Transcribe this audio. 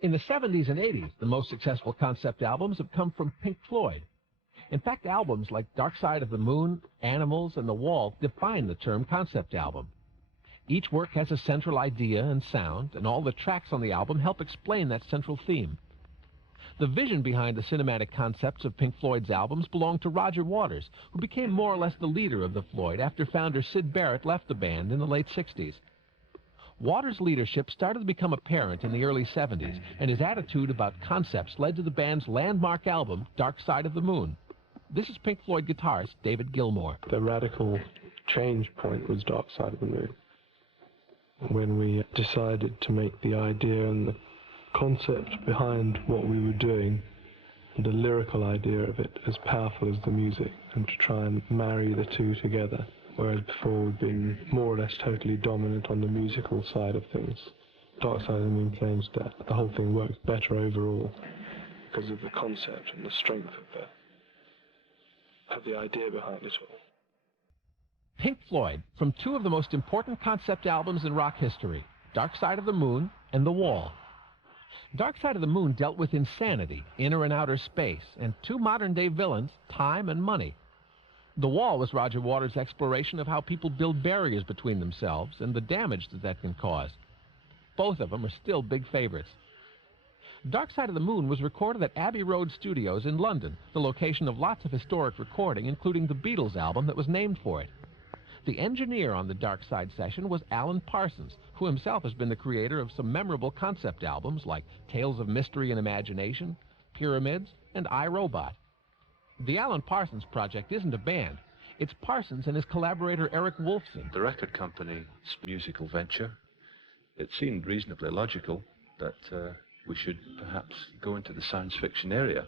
In the 70s and 80s, the most successful concept albums have come from Pink Floyd. In fact, albums like Dark Side of the Moon, Animals, and The Wall define the term concept album. Each work has a central idea and sound, and all the tracks on the album help explain that central theme. The vision behind the cinematic concepts of Pink Floyd's albums belonged to Roger Waters, who became more or less the leader of the Floyd after founder Syd Barrett left the band in the late 60s. Waters' leadership started to become apparent in the early 70s, and his attitude about concepts led to the band's landmark album, Dark Side of the Moon. This is Pink Floyd guitarist David Gilmour. The radical change point was Dark Side of the Moon, when we decided to make the idea and the concept behind what we were doing, the lyrical idea of it, as powerful as the music, and to try and marry the two together. Whereas before we've been more or less totally dominant on the musical side of things. Dark Side of the Moon claims that the whole thing works better overall because of the concept and the strength of the idea behind it all. Pink Floyd, from two of the most important concept albums in rock history, Dark Side of the Moon and The Wall. Dark Side of the Moon dealt with insanity, inner and outer space, and two modern-day villains, time and money. The Wall was Roger Waters' exploration of how people build barriers between themselves and the damage that can cause. Both of them are still big favorites. Dark Side of the Moon was recorded at Abbey Road Studios in London, the location of lots of historic recording, including the Beatles album that was named for it. The engineer on the Dark Side session was Alan Parsons, who himself has been the creator of some memorable concept albums like Tales of Mystery and Imagination, Pyramids, and I, Robot. The Alan Parsons Project isn't a band. It's Parsons and his collaborator Eric Wolfson. The record company's musical venture, it seemed reasonably logical that we should perhaps go into the science fiction area.